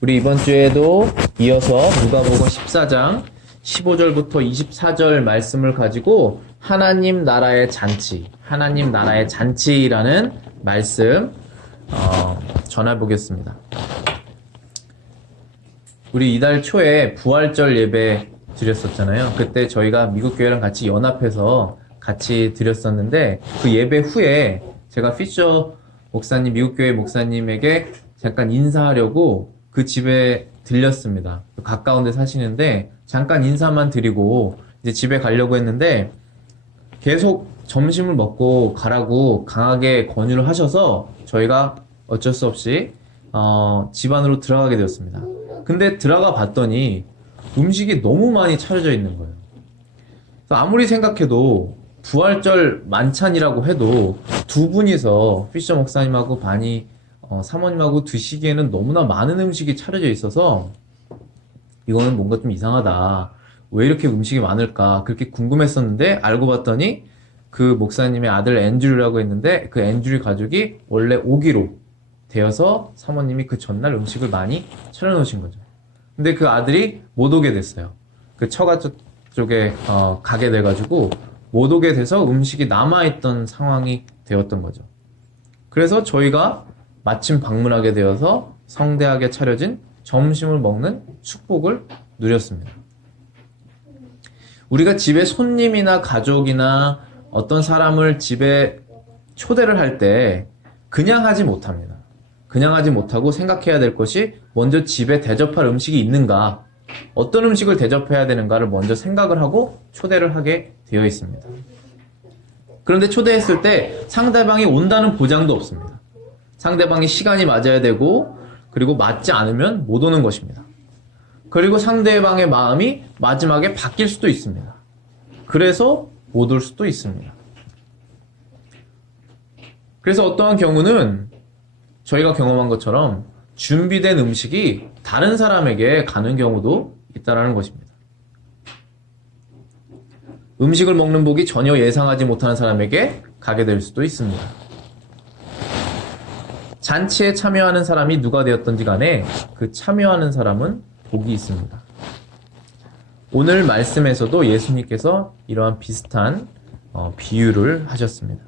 우리 이번 주에도 이어서 누가복음 14장 15절부터 24절 말씀을 가지고 하나님 나라의 잔치라는 말씀 전해보겠습니다. 우리 이달 초에 부활절 예배 드렸었잖아요. 그때 저희가 미국 교회랑 같이 연합해서 같이 드렸었는데 그 예배 후에 제가 피셔 목사님, 미국 교회 목사님에게 잠깐 인사하려고 그 집에 들렸습니다. 가까운 데 사시는데 잠깐 인사만 드리고 이제 집에 가려고 했는데 계속 점심을 먹고 가라고 강하게 권유를 하셔서 저희가 어쩔 수 없이 집 안으로 들어가게 되었습니다. 근데 들어가 봤더니 음식이 너무 많이 차려져 있는 거예요. 아무리 생각해도 부활절 만찬이라고 해도 두 분이서 피셔 목사님하고 바니 사모님하고 드시기에는 너무나 많은 음식이 차려져 있어서 이거는 뭔가 좀 이상하다. 왜 이렇게 음식이 많을까? 그렇게 궁금했었는데 알고 봤더니 그 목사님의 아들 앤드류라고 했는데 그 앤드류 가족이 원래 오기로 되어서 사모님이 그 전날 음식을 많이 차려놓으신 거죠. 근데 그 아들이 못 오게 됐어요. 그 처가 쪽에 가게 돼가지고 못 오게 돼서 음식이 남아있던 상황이 되었던 거죠. 그래서 저희가 마침 방문하게 되어서 성대하게 차려진 점심을 먹는 축복을 누렸습니다. 우리가 집에 손님이나 가족이나 어떤 사람을 집에 초대를 할 때 그냥 하지 못합니다. 그냥 하지 못하고 생각해야 될 것이 먼저 집에 대접할 음식이 있는가, 어떤 음식을 대접해야 되는가를 먼저 생각을 하고 초대를 하게 되어 있습니다. 그런데 초대했을 때 상대방이 온다는 보장도 없습니다. 상대방이 시간이 맞아야 되고 그리고 맞지 않으면 못 오는 것입니다. 그리고 상대방의 마음이 마지막에 바뀔 수도 있습니다. 그래서 못 올 수도 있습니다. 그래서 어떠한 경우는 저희가 경험한 것처럼 준비된 음식이 다른 사람에게 가는 경우도 있다는 것입니다. 음식을 먹는 복이 전혀 예상하지 못하는 사람에게 가게 될 수도 있습니다. 잔치에 참여하는 사람이 누가 되었던지 간에 그 참여하는 사람은 복이 있습니다. 오늘 말씀에서도 예수님께서 이러한 비슷한 비유를 하셨습니다.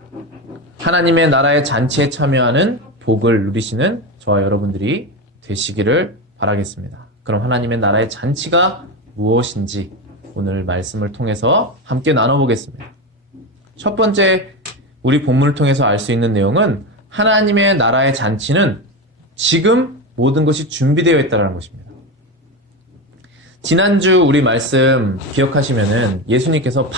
하나님의 나라의 잔치에 참여하는 복을 누리시는 저와 여러분들이 되시기를 바라겠습니다. 그럼 하나님의 나라의 잔치가 무엇인지 오늘 말씀을 통해서 함께 나눠보겠습니다. 첫 번째 우리 본문을 통해서 알 수 있는 내용은 하나님의 나라의 잔치는 지금 모든 것이 준비되어 있다는 것입니다. 지난주 우리 말씀 기억하시면은 예수님께서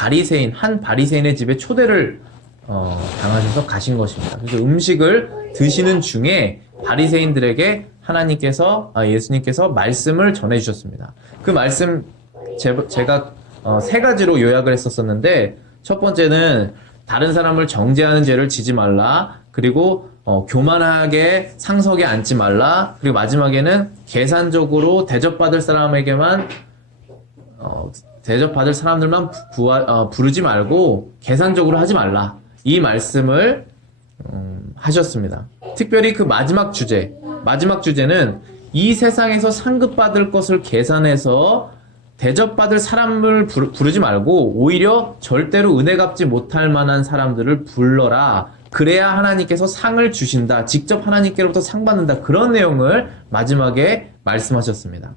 한 바리새인의 집에 초대를 당하셔서 가신 것입니다. 그래서 음식을 드시는 중에 바리새인들에게 예수님께서 말씀을 전해주셨습니다. 그 말씀 제가 세 가지로 요약을 했었는데 첫 번째는 다른 사람을 정죄하는 죄를 지지 말라. 그리고 교만하게 상석에 앉지 말라. 그리고 마지막에는 계산적으로 대접받을 사람에게만 대접받을 사람들만 부르지 말고 계산적으로 하지 말라. 이 말씀을 하셨습니다. 특별히 그 마지막 주제는 이 세상에서 상급받을 것을 계산해서 대접받을 사람을 부르지 말고 오히려 절대로 은혜 갚지 못할 만한 사람들을 불러라. 그래야 하나님께서 상을 주신다. 직접 하나님께로부터 상 받는다. 그런 내용을 마지막에 말씀하셨습니다.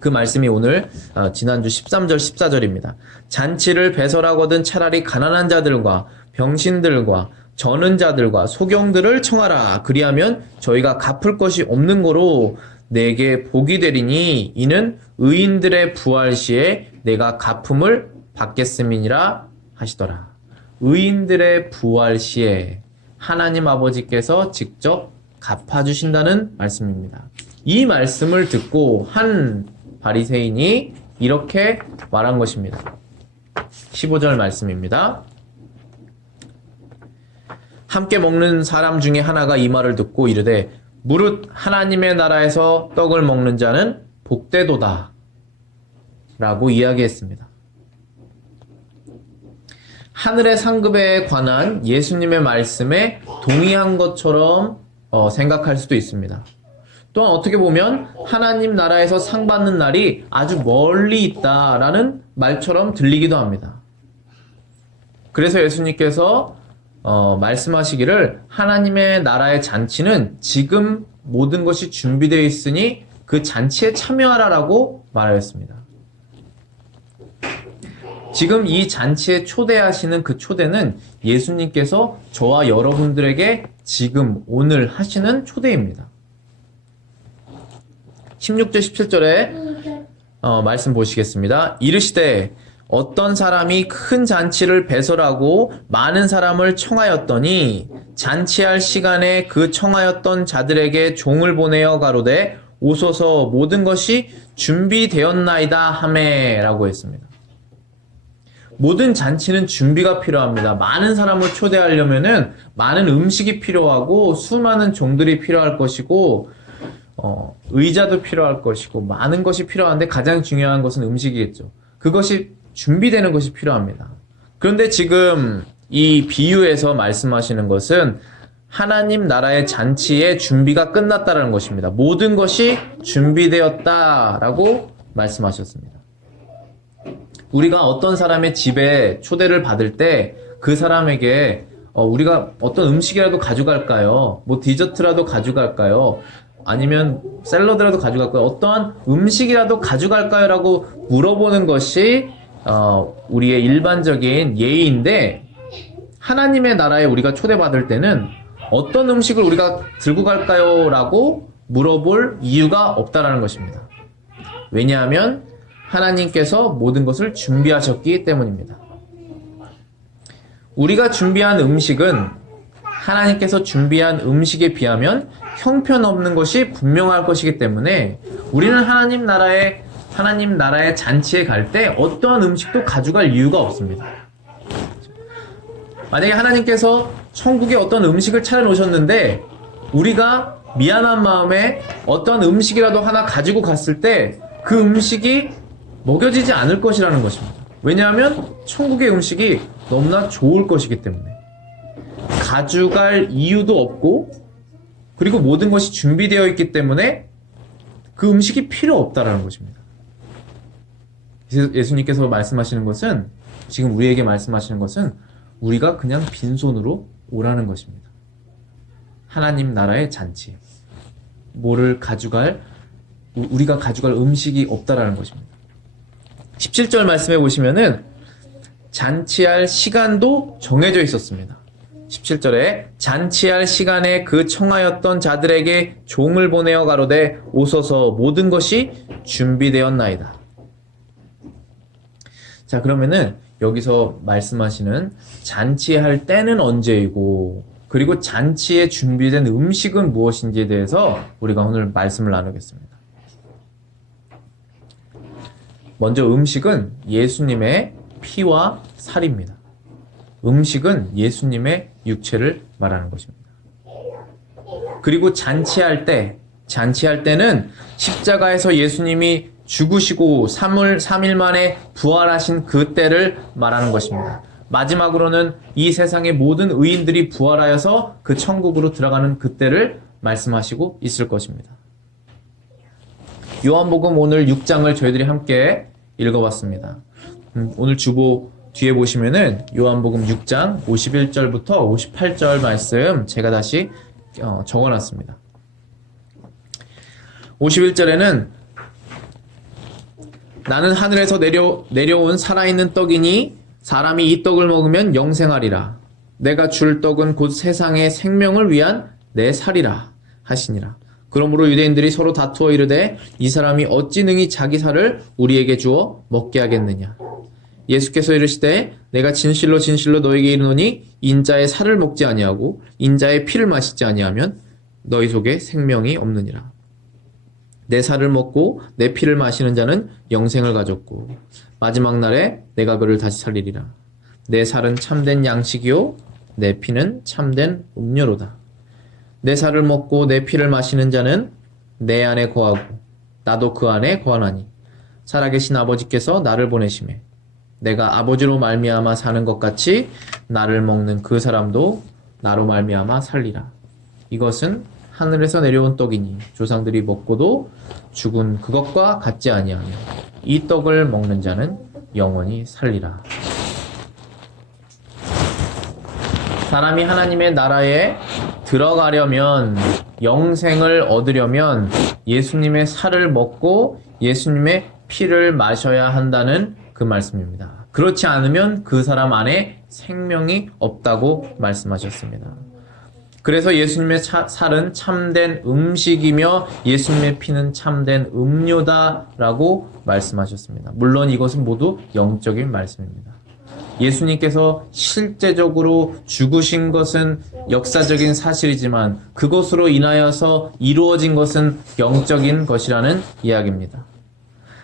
그 말씀이 오늘 지난주 13절 14절입니다. 잔치를 배설하거든 차라리 가난한 자들과 병신들과 저는 자들과 소경들을 청하라. 그리하면 저희가 갚을 것이 없는 거로 내게 복이 되리니 이는 의인들의 부활 시에 내가 갚음을 받겠음이니라 하시더라. 의인들의 부활 시에 하나님 아버지께서 직접 갚아주신다는 말씀입니다. 이 말씀을 듣고 한 바리새인이 이렇게 말한 것입니다. 15절 말씀입니다. 함께 먹는 사람 중에 하나가 이 말을 듣고 이르되 무릇 하나님의 나라에서 떡을 먹는 자는 복되도다 라고 이야기했습니다. 하늘의 상급에 관한 예수님의 말씀에 동의한 것처럼 생각할 수도 있습니다. 또한 어떻게 보면 하나님 나라에서 상 받는 날이 아주 멀리 있다라는 말처럼 들리기도 합니다. 그래서 예수님께서 말씀하시기를 하나님의 나라의 잔치는 지금 모든 것이 준비되어 있으니 그 잔치에 참여하라라고 말하였습니다. 지금 이 잔치에 초대하시는 그 초대는 예수님께서 저와 여러분들에게 지금 오늘 하시는 초대입니다. 16절 17절에 말씀 보시겠습니다. 이르시되 어떤 사람이 큰 잔치를 배설하고 많은 사람을 청하였더니 잔치할 시간에 그 청하였던 자들에게 종을 보내어 가로되 오소서 모든 것이 준비되었나이다 하매 라고 했습니다. 모든 잔치는 준비가 필요합니다. 많은 사람을 초대하려면은 많은 음식이 필요하고 수많은 종들이 필요할 것이고 의자도 필요할 것이고 많은 것이 필요한데 가장 중요한 것은 음식이겠죠. 그것이 준비되는 것이 필요합니다. 그런데 지금 이 비유에서 말씀하시는 것은 하나님 나라의 잔치의 준비가 끝났다라는 것입니다. 모든 것이 준비되었다라고 말씀하셨습니다. 우리가 어떤 사람의 집에 초대를 받을 때 그 사람에게 우리가 어떤 음식이라도 가져갈까요? 뭐 디저트라도 가져갈까요? 아니면 샐러드라도 가져갈까요? 어떠한 음식이라도 가져갈까요? 라고 물어보는 것이 우리의 일반적인 예의인데 하나님의 나라에 우리가 초대받을 때는 어떤 음식을 우리가 들고 갈까요? 라고 물어볼 이유가 없다라는 것입니다. 왜냐하면 하나님께서 모든 것을 준비하셨기 때문입니다. 우리가 준비한 음식은 하나님께서 준비한 음식에 비하면 형편없는 것이 분명할 것이기 때문에 우리는 하나님 나라의 잔치에 갈 때 어떠한 음식도 가져갈 이유가 없습니다. 만약에 하나님께서 천국에 어떤 음식을 차려놓으셨는데 우리가 미안한 마음에 어떠한 음식이라도 하나 가지고 갔을 때 그 음식이 먹여지지 않을 것이라는 것입니다. 왜냐하면 천국의 음식이 너무나 좋을 것이기 때문에 가져갈 이유도 없고 그리고 모든 것이 준비되어 있기 때문에 그 음식이 필요 없다라는 것입니다. 예수님께서 말씀하시는 것은 지금 우리에게 말씀하시는 것은 우리가 그냥 빈손으로 오라는 것입니다. 하나님 나라의 잔치 우리가 가져갈 음식이 없다라는 것입니다. 17절 말씀해 보시면은 잔치할 시간도 정해져 있었습니다. 17절에 잔치할 시간에 그 청하였던 자들에게 종을 보내어 가로되 오소서 모든 것이 준비되었나이다. 자, 그러면은 여기서 말씀하시는 잔치할 때는 언제이고 그리고 잔치에 준비된 음식은 무엇인지에 대해서 우리가 오늘 말씀을 나누겠습니다. 먼저 음식은 예수님의 피와 살입니다. 음식은 예수님의 육체를 말하는 것입니다. 그리고 잔치할 때는 십자가에서 예수님이 죽으시고 3일 만에 부활하신 그 때를 말하는 것입니다. 마지막으로는 이 세상의 모든 의인들이 부활하여서 그 천국으로 들어가는 그 때를 말씀하시고 있을 것입니다. 요한복음 오늘 6장을 저희들이 함께 읽어봤습니다. 오늘 주보 뒤에 보시면은 요한복음 6장 51절부터 58절 말씀 제가 다시 적어놨습니다. 51절에는 나는 하늘에서 내려온 살아있는 떡이니 사람이 이 떡을 먹으면 영생하리라. 내가 줄 떡은 곧 세상의 생명을 위한 내 살이라 하시니라. 그러므로 유대인들이 서로 다투어 이르되 이 사람이 어찌 능히 자기 살을 우리에게 주어 먹게 하겠느냐. 예수께서 이르시되 내가 진실로 진실로 너에게 이르노니 인자의 살을 먹지 아니하고 인자의 피를 마시지 아니하면 너희 속에 생명이 없느니라. 내 살을 먹고 내 피를 마시는 자는 영생을 가졌고 마지막 날에 내가 그를 다시 살리리라. 내 살은 참된 양식이요 내 피는 참된 음료로다. 내 살을 먹고 내 피를 마시는 자는 내 안에 거하고 나도 그 안에 거하나니 살아계신 아버지께서 나를 보내심에 내가 아버지로 말미암아 사는 것 같이 나를 먹는 그 사람도 나로 말미암아 살리라. 이것은 하늘에서 내려온 떡이니 조상들이 먹고도 죽은 그것과 같지 아니하며 이 떡을 먹는 자는 영원히 살리라. 사람이 하나님의 나라에 들어가려면, 영생을 얻으려면 예수님의 살을 먹고 예수님의 피를 마셔야 한다는 그 말씀입니다. 그렇지 않으면 그 사람 안에 생명이 없다고 말씀하셨습니다. 그래서 예수님의 살은 참된 음식이며 예수님의 피는 참된 음료다라고 말씀하셨습니다. 물론 이것은 모두 영적인 말씀입니다. 예수님께서 실제적으로 죽으신 것은 역사적인 사실이지만 그것으로 인하여서 이루어진 것은 영적인 것이라는 이야기입니다.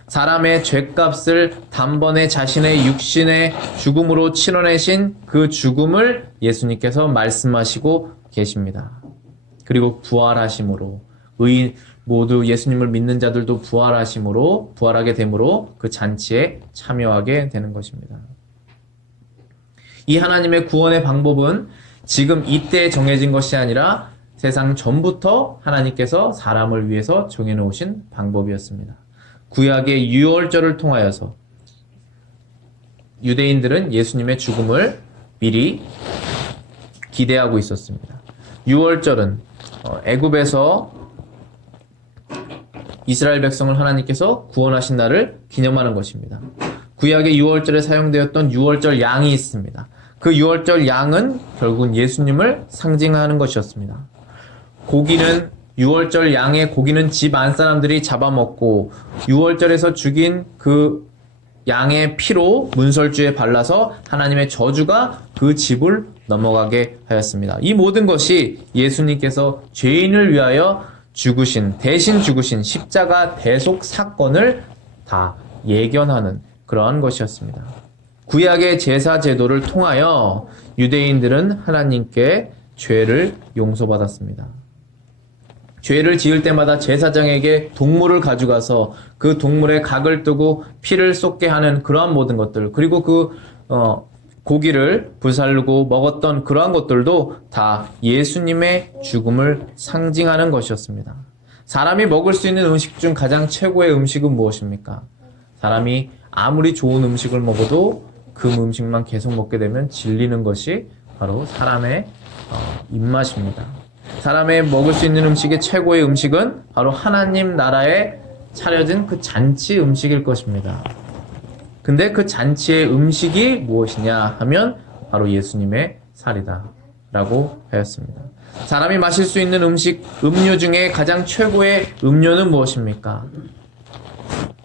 사람의 죄값을 단번에 자신의 육신의 죽음으로 치러내신 그 죽음을 예수님께서 말씀하시고 계십니다. 그리고 부활하심으로 모두 예수님을 믿는 자들도 부활하게 됨으로 그 잔치에 참여하게 되는 것입니다. 이 하나님의 구원의 방법은 지금 이때 정해진 것이 아니라 세상 전부터 하나님께서 사람을 위해서 정해놓으신 방법이었습니다. 구약의 유월절을 통하여서 유대인들은 예수님의 죽음을 미리 기대하고 있었습니다. 유월절은 애굽에서 이스라엘 백성을 하나님께서 구원하신 날을 기념하는 것입니다. 구약의 유월절에 사용되었던 유월절 양이 있습니다. 그 유월절 양은 결국은 예수님을 상징하는 것이었습니다. 유월절 양의 고기는 집 안 사람들이 잡아먹고 유월절에서 죽인 그 양의 피로 문설주에 발라서 하나님의 저주가 그 집을 넘어가게 하였습니다. 이 모든 것이 예수님께서 죄인을 위하여 대신 죽으신 십자가 대속 사건을 다 예견하는 그러한 것이었습니다. 구약의 제사 제도를 통하여 유대인들은 하나님께 죄를 용서받았습니다. 죄를 지을 때마다 제사장에게 동물을 가져가서 그 동물의 각을 뜨고 피를 쏟게 하는 그러한 모든 것들, 그리고 그 고기를 불살르고 먹었던 그러한 것들도 다 예수님의 죽음을 상징하는 것이었습니다. 사람이 먹을 수 있는 음식 중 가장 최고의 음식은 무엇입니까? 사람이 아무리 좋은 음식을 먹어도 그 음식만 계속 먹게 되면 질리는 것이 바로 사람의 입맛입니다. 사람의 먹을 수 있는 음식의 최고의 음식은 바로 하나님 나라에 차려진 그 잔치 음식일 것입니다. 근데 그 잔치의 음식이 무엇이냐 하면 바로 예수님의 살이다 라고 하였습니다. 사람이 마실 수 있는 음료 중에 가장 최고의 음료는 무엇입니까?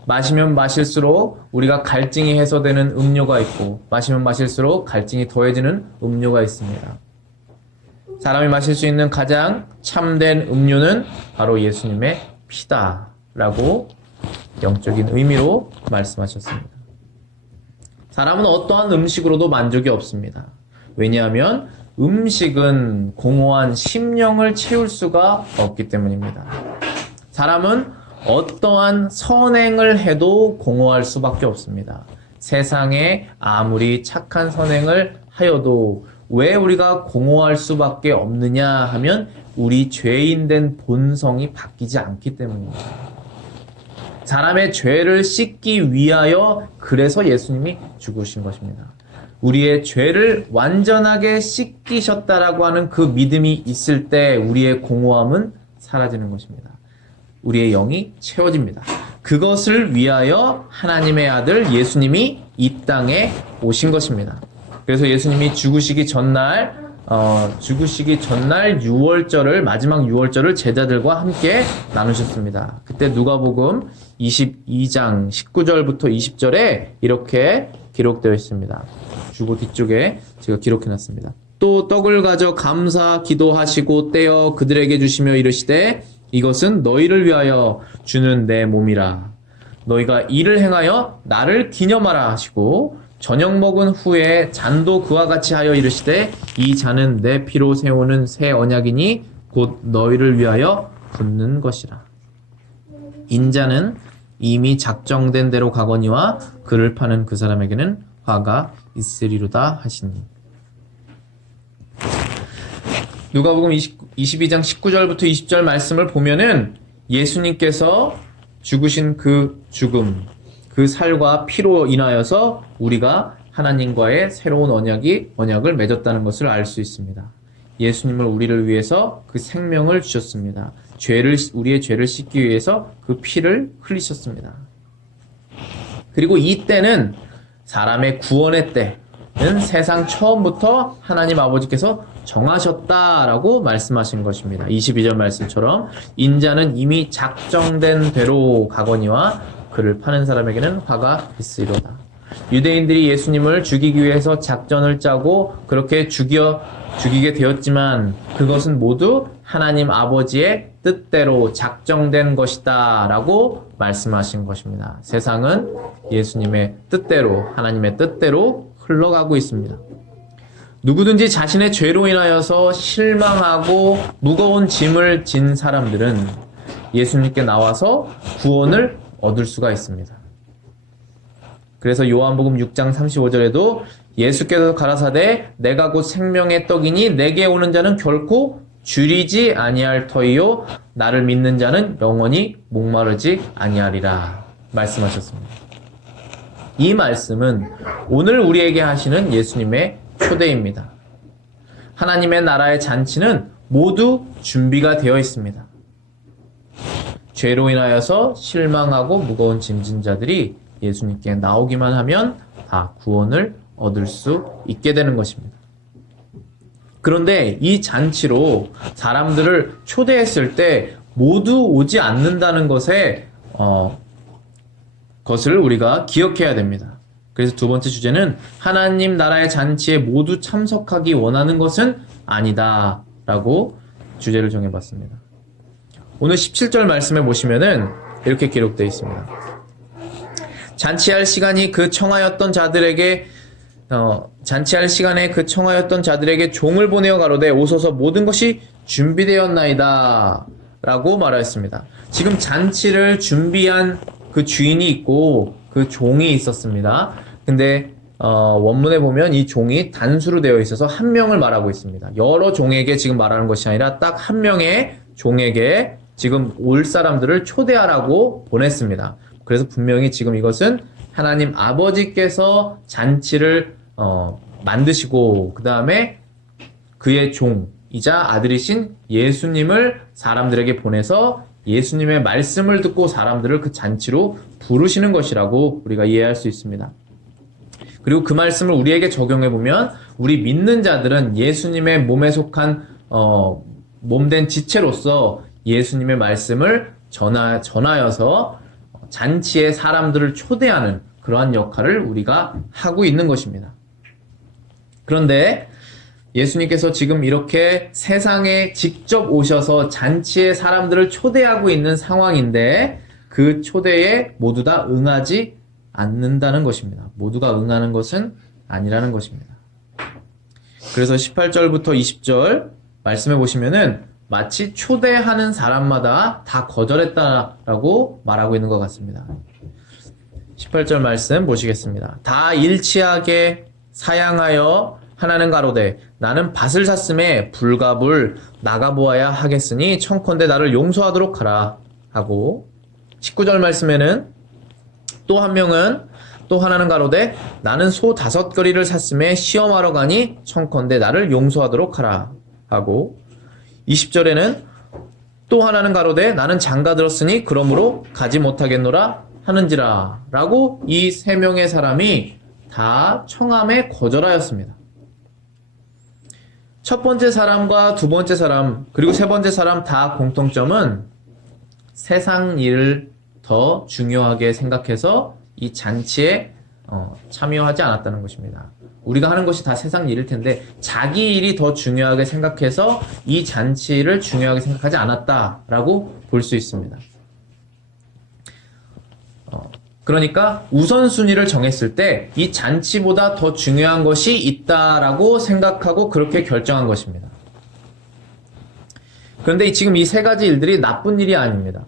마시면 마실수록 우리가 갈증이 해소되는 음료가 있고, 마시면 마실수록 갈증이 더해지는 음료가 있습니다. 사람이 마실 수 있는 가장 참된 음료는 바로 예수님의 피다라고 영적인 의미로 말씀하셨습니다. 사람은 어떠한 음식으로도 만족이 없습니다. 왜냐하면 음식은 공허한 심령을 채울 수가 없기 때문입니다. 사람은 어떠한 선행을 해도 공허할 수밖에 없습니다. 세상에 아무리 착한 선행을 하여도 왜 우리가 공허할 수밖에 없느냐 하면 우리 죄인된 본성이 바뀌지 않기 때문입니다. 사람의 죄를 씻기 위하여 그래서 예수님이 죽으신 것입니다. 우리의 죄를 완전하게 씻기셨다라고 하는 그 믿음이 있을 때 우리의 공허함은 사라지는 것입니다. 우리의 영이 채워집니다. 그것을 위하여 하나님의 아들 예수님이 이 땅에 오신 것입니다. 그래서 예수님이 죽으시기 전날 유월절을, 마지막 유월절을 제자들과 함께 나누셨습니다. 그때 누가복음 22장 19절부터 20절에 이렇게 기록되어 있습니다. 주보 뒤쪽에 제가 기록해놨습니다. 또 떡을 가져 감사 기도하시고 떼어 그들에게 주시며 이르시되 이것은 너희를 위하여 주는 내 몸이라. 너희가 이를 행하여 나를 기념하라 하시고 저녁 먹은 후에 잔도 그와 같이 하여 이르시되 이 잔은 내 피로 세우는 새 언약이니 곧 너희를 위하여 붓는 것이라. 인자는 이미 작정된 대로 가거니와 그를 파는 그 사람에게는 화가 있으리로다 하시니. 누가복음 22장 19절부터 20절 말씀을 보면은 예수님께서 죽으신 그 죽음, 그 살과 피로 인하여서 우리가 하나님과의 새로운 언약을 맺었다는 것을 알 수 있습니다. 예수님을 우리를 위해서 그 생명을 주셨습니다. 우리의 죄를 씻기 위해서 그 피를 흘리셨습니다. 그리고 이 때는 사람의 구원의 때는 세상 처음부터 하나님 아버지께서 정하셨다라고 말씀하신 것입니다. 22절 말씀처럼 인자는 이미 작정된 대로 가거니와 그를 파는 사람에게는 화가 있으리로다. 유대인들이 예수님을 죽이기 위해서 작전을 짜고 그렇게 죽이게 되었지만 그것은 모두 하나님 아버지의 뜻대로 작정된 것이다 라고 말씀하신 것입니다. 세상은 예수님의 뜻대로, 하나님의 뜻대로 흘러가고 있습니다. 누구든지 자신의 죄로 인하여서 실망하고 무거운 짐을 진 사람들은 예수님께 나와서 구원을 얻을 수가 있습니다. 그래서 요한복음 6장 35절에도 예수께서 가라사대 내가 곧 생명의 떡이니 내게 오는 자는 결코 줄이지 아니할 터이요 나를 믿는 자는 영원히 목마르지 아니하리라 말씀하셨습니다. 이 말씀은 오늘 우리에게 하시는 예수님의 초대입니다. 하나님의 나라의 잔치는 모두 준비가 되어 있습니다. 죄로 인하여서 실망하고 무거운 짐진 자들이 예수님께 나오기만 하면 다 구원을 얻을 수 있게 되는 것입니다. 그런데 이 잔치로 사람들을 초대했을 때 모두 오지 않는다는 것을 우리가 기억해야 됩니다. 그래서 두 번째 주제는 하나님 나라의 잔치에 모두 참석하기 원하는 것은 아니다 라고 주제를 정해봤습니다. 오늘 17절 말씀에 보시면은 이렇게 기록되어 있습니다. 잔치할 시간에 그 청하였던 자들에게 종을 보내어 가로되 오소서 모든 것이 준비되었나이다 라고 말하였습니다. 지금 잔치를 준비한 그 주인이 있고 그 종이 있었습니다. 근데 원문에 보면 이 종이 단수로 되어 있어서 한 명을 말하고 있습니다. 여러 종에게 지금 말하는 것이 아니라 딱 한 명의 종에게 지금 올 사람들을 초대하라고 보냈습니다. 그래서 분명히 지금 이것은 하나님 아버지께서 잔치를 만드시고 그 다음에 그의 종이자 아들이신 예수님을 사람들에게 보내서 예수님의 말씀을 듣고 사람들을 그 잔치로 부르시는 것이라고 우리가 이해할 수 있습니다. 그리고 그 말씀을 우리에게 적용해보면 우리 믿는 자들은 예수님의 몸에 속한 몸된 지체로서 예수님의 말씀을 전하여서 잔치에 사람들을 초대하는 그러한 역할을 우리가 하고 있는 것입니다. 그런데 예수님께서 지금 이렇게 세상에 직접 오셔서 잔치에 사람들을 초대하고 있는 상황인데 그 초대에 모두 다 응하지 않는다는 것입니다. 모두가 응하는 것은 아니라는 것입니다. 그래서 18절부터 20절 말씀해 보시면은 마치 초대하는 사람마다 다 거절했다라고 말하고 있는 것 같습니다. 18절 말씀 보시겠습니다. 다 일치하게 사양하여 하나는 가로되 나는 밭을 샀음에 불갑을 나가보아야 하겠으니 청컨대 나를 용서하도록 하라 하고 19절 말씀에는 또 하나는 가로되 나는 소 5거리를 샀음에 시험하러 가니 청컨대 나를 용서하도록 하라 하고 20절에는 또 하나는 가로되 나는 장가 들었으니 그러므로 가지 못하겠노라 하는지라 라고 이 3명의 사람이 다 청함에 거절하였습니다. 첫 번째 사람과 두 번째 사람 그리고 세 번째 사람 다 공통점은 세상 일을 더 중요하게 생각해서 이 잔치에 참여하지 않았다는 것입니다. 우리가 하는 것이 다 세상 일일 텐데 자기 일이 더 중요하게 생각해서 이 잔치를 중요하게 생각하지 않았다라고 볼 수 있습니다. 그러니까 우선순위를 정했을 때 이 잔치보다 더 중요한 것이 있다라고 생각하고 그렇게 결정한 것입니다. 그런데 지금 이 3가지 일들이 나쁜 일이 아닙니다.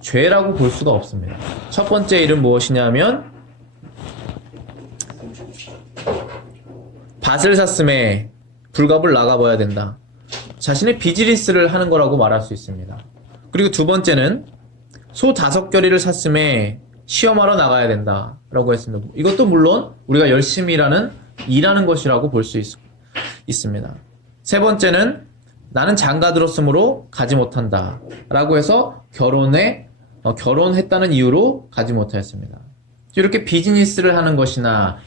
죄라고 볼 수가 없습니다. 첫 번째 일은 무엇이냐면 밭을 샀음에 불갑을 나가봐야 된다. 자신의 비즈니스를 하는 거라고 말할 수 있습니다. 그리고 두 번째는 소 5결의를 샀음에 시험하러 나가야 된다라고 했습니다. 이것도 물론 우리가 열심히 일하는 것이라고 볼 수 있습니다. 세 번째는 나는 장가 들었으므로 가지 못한다 라고 해서 결혼했다는 이유로 가지 못하였습니다. 이렇게 비즈니스를 하는 것이나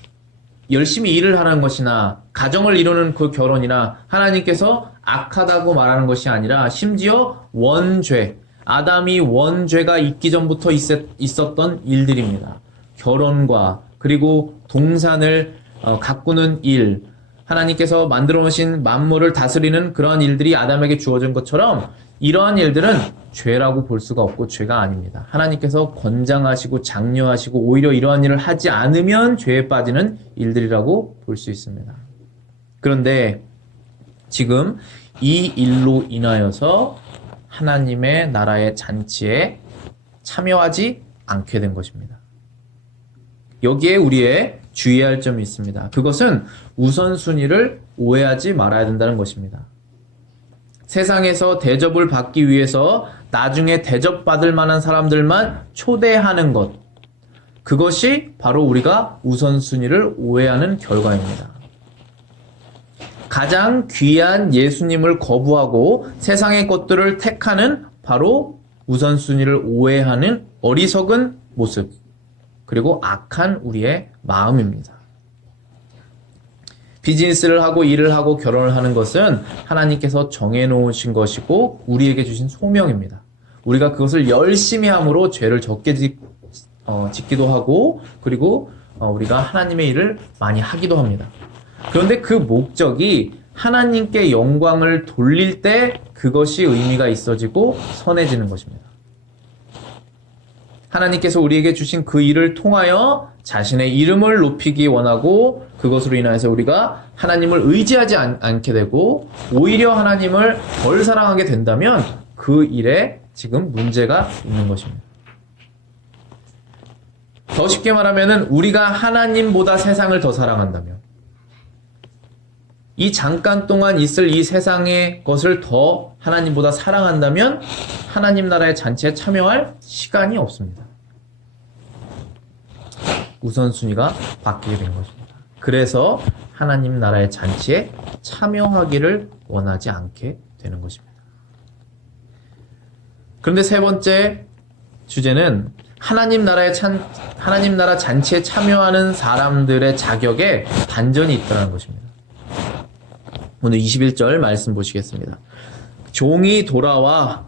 열심히 일을 하는 것이나 가정을 이루는 그 결혼이나 하나님께서 악하다고 말하는 것이 아니라 심지어 원죄, 아담이 원죄가 있기 전부터 있었던 일들입니다. 결혼과 그리고 동산을 가꾸는 일, 하나님께서 만들어 놓으신 만물을 다스리는 그러한 일들이 아담에게 주어진 것처럼 이러한 일들은 죄라고 볼 수가 없고 죄가 아닙니다. 하나님께서 권장하시고 장려하시고 오히려 이러한 일을 하지 않으면 죄에 빠지는 일들이라고 볼 수 있습니다. 그런데 지금 이 일로 인하여서 하나님의 나라의 잔치에 참여하지 않게 된 것입니다. 여기에 우리의 주의해야 할 점이 있습니다. 그것은 우선순위를 오해하지 말아야 된다는 것입니다. 세상에서 대접을 받기 위해서 나중에 대접받을 만한 사람들만 초대하는 것, 그것이 바로 우리가 우선순위를 오해하는 결과입니다. 가장 귀한 예수님을 거부하고 세상의 것들을 택하는 바로 우선순위를 오해하는 어리석은 모습, 그리고 악한 우리의 마음입니다. 비즈니스를 하고 일을 하고 결혼을 하는 것은 하나님께서 정해놓으신 것이고 우리에게 주신 소명입니다. 우리가 그것을 열심히 함으로 죄를 적게 짓기도 하고 그리고 우리가 하나님의 일을 많이 하기도 합니다. 그런데 그 목적이 하나님께 영광을 돌릴 때 그것이 의미가 있어지고 선해지는 것입니다. 하나님께서 우리에게 주신 그 일을 통하여 자신의 이름을 높이기 원하고 그것으로 인해서 우리가 하나님을 의지하지 않게 되고 오히려 하나님을 덜 사랑하게 된다면 그 일에 지금 문제가 있는 것입니다. 더 쉽게 말하면 우리가 하나님보다 세상을 더 사랑한다면 이 잠깐 동안 있을 이 세상의 것을 더 하나님보다 사랑한다면 하나님 나라의 잔치에 참여할 시간이 없습니다. 우선순위가 바뀌게 된 것입니다. 그래서 하나님 나라의 잔치에 참여하기를 원하지 않게 되는 것입니다. 그런데 세 번째 주제는 하나님 나라 잔치에 참여하는 사람들의 자격에 반전이 있다는 것입니다. 오늘 21절 말씀 보시겠습니다. 종이 돌아와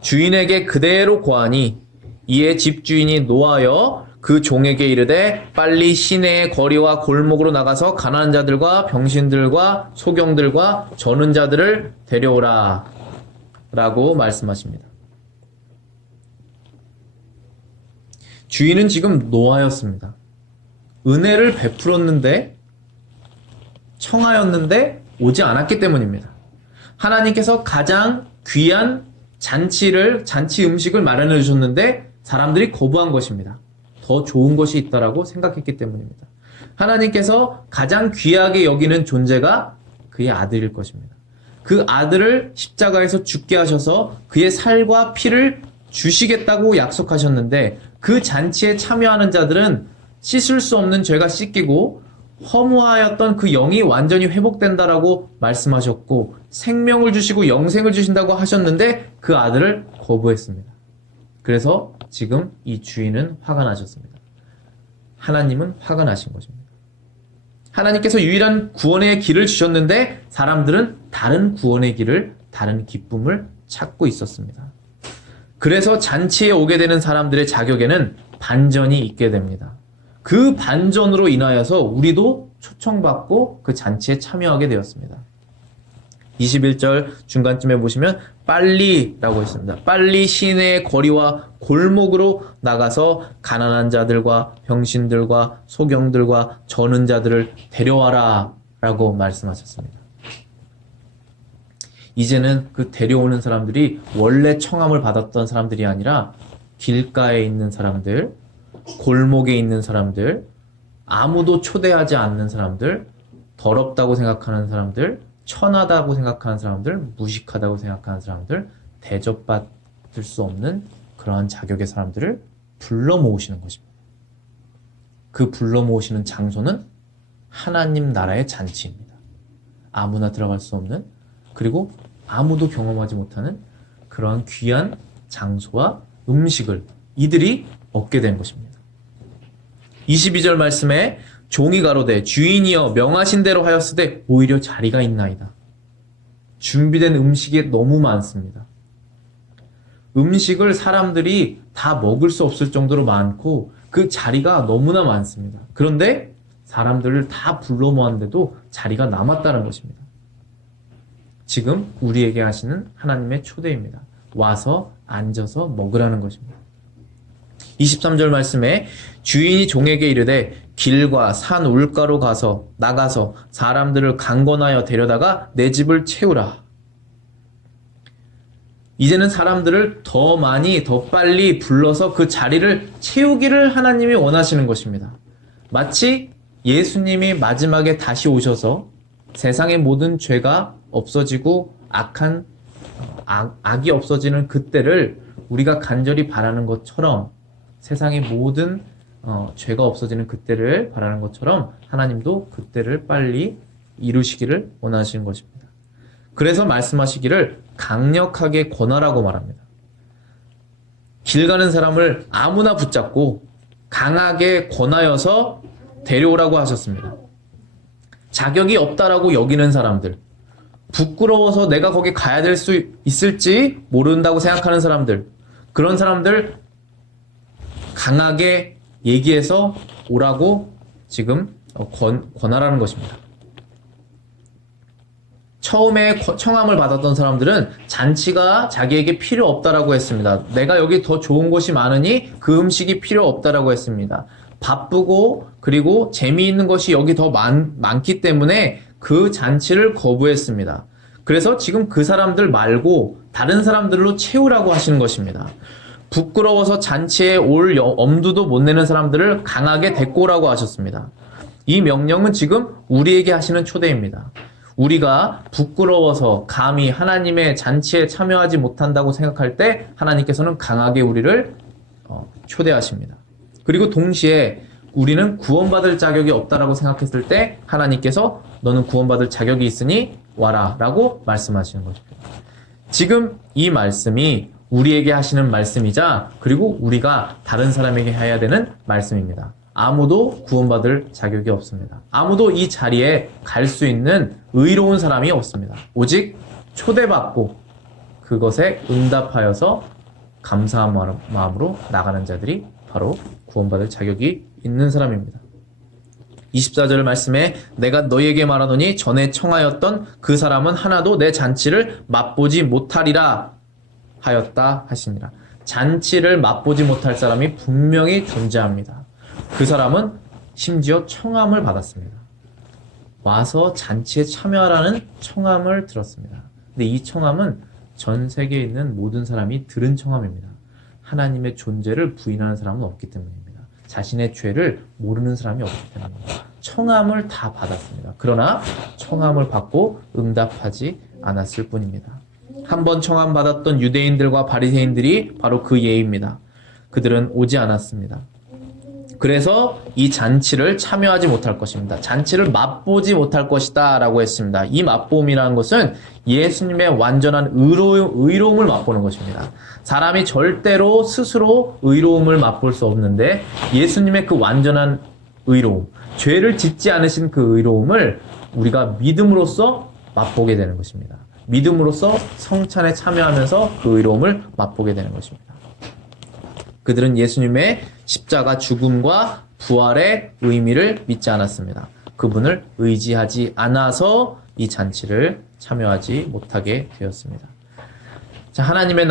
주인에게 그대로 고하니 이에 집주인이 노하여 그 종에게 이르되 빨리 시내의 거리와 골목으로 나가서 가난한 자들과 병신들과 소경들과 저는 자들을 데려오라 라고 말씀하십니다. 주인은 지금 노하였습니다. 은혜를 베풀었는데 청하였는데 오지 않았기 때문입니다. 하나님께서 가장 귀한 잔치 음식을 마련해 주셨는데 사람들이 거부한 것입니다. 더 좋은 것이 있다라고 생각했기 때문입니다. 하나님께서 가장 귀하게 여기는 존재가 그의 아들일 것입니다. 그 아들을 십자가에서 죽게 하셔서 그의 살과 피를 주시겠다고 약속하셨는데 그 잔치에 참여하는 자들은 씻을 수 없는 죄가 씻기고 허무하였던 그 영이 완전히 회복된다라고 말씀하셨고 생명을 주시고 영생을 주신다고 하셨는데 그 아들을 거부했습니다. 그래서 지금 이 주인은 화가 나셨습니다. 하나님은 화가 나신 것입니다. 하나님께서 유일한 구원의 길을 주셨는데 사람들은 다른 구원의 길을, 다른 기쁨을 찾고 있었습니다. 그래서 잔치에 오게 되는 사람들의 자격에는 반전이 있게 됩니다. 그 반전으로 인하여서 우리도 초청받고 그 잔치에 참여하게 되었습니다. 21절 중간쯤에 보시면 빨리라고 있습니다. 빨리 시내의 거리와 골목으로 나가서 가난한 자들과 병신들과 소경들과 저는 자들을 데려와라 라고 말씀하셨습니다. 이제는 그 데려오는 사람들이 원래 청함을 받았던 사람들이 아니라 길가에 있는 사람들, 골목에 있는 사람들, 아무도 초대하지 않는 사람들, 더럽다고 생각하는 사람들, 천하다고 생각하는 사람들, 무식하다고 생각하는 사람들, 대접받을 수 없는 그러한 자격의 사람들을 불러 모으시는 것입니다. 그 불러 모으시는 장소는 하나님 나라의 잔치입니다. 아무나 들어갈 수 없는, 그리고 아무도 경험하지 못하는 그러한 귀한 장소와 음식을 이들이 얻게 된 것입니다. 22절 말씀에 종이 가로되 주인이여 명하신 대로 하였으되 오히려 자리가 있나이다. 준비된 음식이 너무 많습니다. 음식을 사람들이 다 먹을 수 없을 정도로 많고 그 자리가 너무나 많습니다. 그런데 사람들을 다 불러 모았는데도 자리가 남았다는 것입니다. 지금 우리에게 하시는 하나님의 초대입니다. 와서 앉아서 먹으라는 것입니다. 23절 말씀에 주인이 종에게 이르되 길과 산 울가로 나가서 사람들을 강권하여 데려다가 내 집을 채우라. 이제는 사람들을 더 많이 더 빨리 불러서 그 자리를 채우기를 하나님이 원하시는 것입니다. 마치 예수님이 마지막에 다시 오셔서 세상의 모든 죄가 없어지고 악이 없어지는 그때를 우리가 간절히 바라는 것처럼, 세상의 모든 죄가 없어지는 그때를 바라는 것처럼 하나님도 그때를 빨리 이루시기를 원하시는 것입니다. 그래서 말씀하시기를 강력하게 권하라고 말합니다. 길 가는 사람을 아무나 붙잡고 강하게 권하여서 데려오라고 하셨습니다. 자격이 없다라고 여기는 사람들, 부끄러워서 내가 거기 가야 될 수 있을지 모른다고 생각하는 사람들, 그런 사람들 강하게 얘기해서 오라고 지금 권하라는 것입니다. 처음에 청함을 받았던 사람들은 잔치가 자기에게 필요 없다라고 했습니다. 내가 여기 더 좋은 곳이 많으니 그 음식이 필요 없다라고 했습니다. 바쁘고 그리고 재미있는 것이 여기 더 많기 때문에 그 잔치를 거부했습니다. 그래서 지금 그 사람들 말고 다른 사람들로 채우라고 하시는 것입니다. 부끄러워서 잔치에 올 엄두도 못 내는 사람들을 강하게 데리고 오라고 하셨습니다. 이 명령은 지금 우리에게 하시는 초대입니다. 우리가 부끄러워서 감히 하나님의 잔치에 참여하지 못한다고 생각할 때 하나님께서는 강하게 우리를 초대하십니다. 그리고 동시에 우리는 구원받을 자격이 없다라고 생각했을 때 하나님께서 너는 구원받을 자격이 있으니 와라 라고 말씀하시는 것입니다. 지금 이 말씀이 우리에게 하시는 말씀이자 그리고 우리가 다른 사람에게 해야 되는 말씀입니다. 아무도 구원받을 자격이 없습니다. 아무도 이 자리에 갈 수 있는 의로운 사람이 없습니다. 오직 초대받고 그것에 응답하여서 감사한 마음으로 나가는 자들이 바로 구원받을 자격이 있는 사람입니다. 24절 말씀에 내가 너희에게 말하노니 전에 청하였던 그 사람은 하나도 내 잔치를 맛보지 못하리라 하였다 하시니라. 잔치를 맛보지 못할 사람이 분명히 존재합니다. 그 사람은 심지어 청함을 받았습니다. 와서 잔치에 참여하라는 청함을 들었습니다. 근데 이 청함은 전 세계에 있는 모든 사람이 들은 청함입니다. 하나님의 존재를 부인하는 사람은 없기 때문입니다. 자신의 죄를 모르는 사람이 없기 때문입니다. 청함을 다 받았습니다. 그러나 청함을 받고 응답하지 않았을 뿐입니다. 한번 청함 받았던 유대인들과 바리새인들이 바로 그 예입니다. 그들은 오지 않았습니다. 그래서 이 잔치를 참여하지 못할 것입니다. 잔치를 맛보지 못할 것이다 라고 했습니다. 이 맛봄이라는 것은 예수님의 완전한 의로움을 맛보는 것입니다. 사람이 절대로 스스로 의로움을 맛볼 수 없는데 예수님의 그 완전한 의로움, 죄를 짓지 않으신 그 의로움을 우리가 믿음으로써 맛보게 되는 것입니다. 믿음으로써 성찬에 참여하면서 그 의로움을 맛보게 되는 것입니다. 그들은 예수님의 십자가 죽음과 부활의 의미를 믿지 않았습니다. 그분을 의지하지 않아서 이 잔치를 참여하지 못하게 되었습니다. 자, 하나님의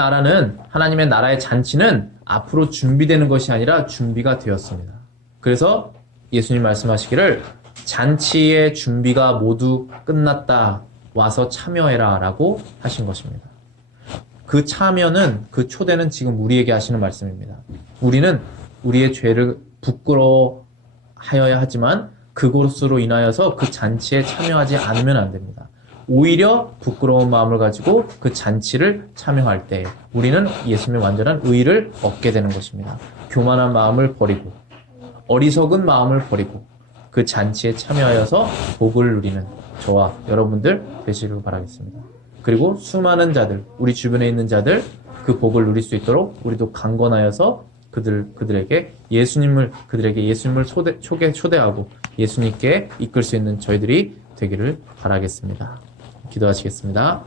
나라의 잔치는 앞으로 준비되는 것이 아니라 준비가 되었습니다. 그래서 예수님 말씀하시기를 잔치의 준비가 모두 끝났다. 와서 참여해라 라고 하신 것입니다. 그 참여는, 그 초대는 지금 우리에게 하시는 말씀입니다. 우리는 우리의 죄를 부끄러워하여야 하지만 그것으로 인하여서 그 잔치에 참여하지 않으면 안 됩니다. 오히려 부끄러운 마음을 가지고 그 잔치를 참여할 때 우리는 예수님의 완전한 의를 얻게 되는 것입니다. 교만한 마음을 버리고 어리석은 마음을 버리고 그 잔치에 참여하여서 복을 누리는 저와 여러분들 되시길 바라겠습니다. 그리고 수많은 자들, 우리 주변에 있는 자들 그 복을 누릴 수 있도록 우리도 강건하여서 그들에게 예수님을 초대하고 예수님께 이끌 수 있는 저희들이 되기를 바라겠습니다. 기도하시겠습니다.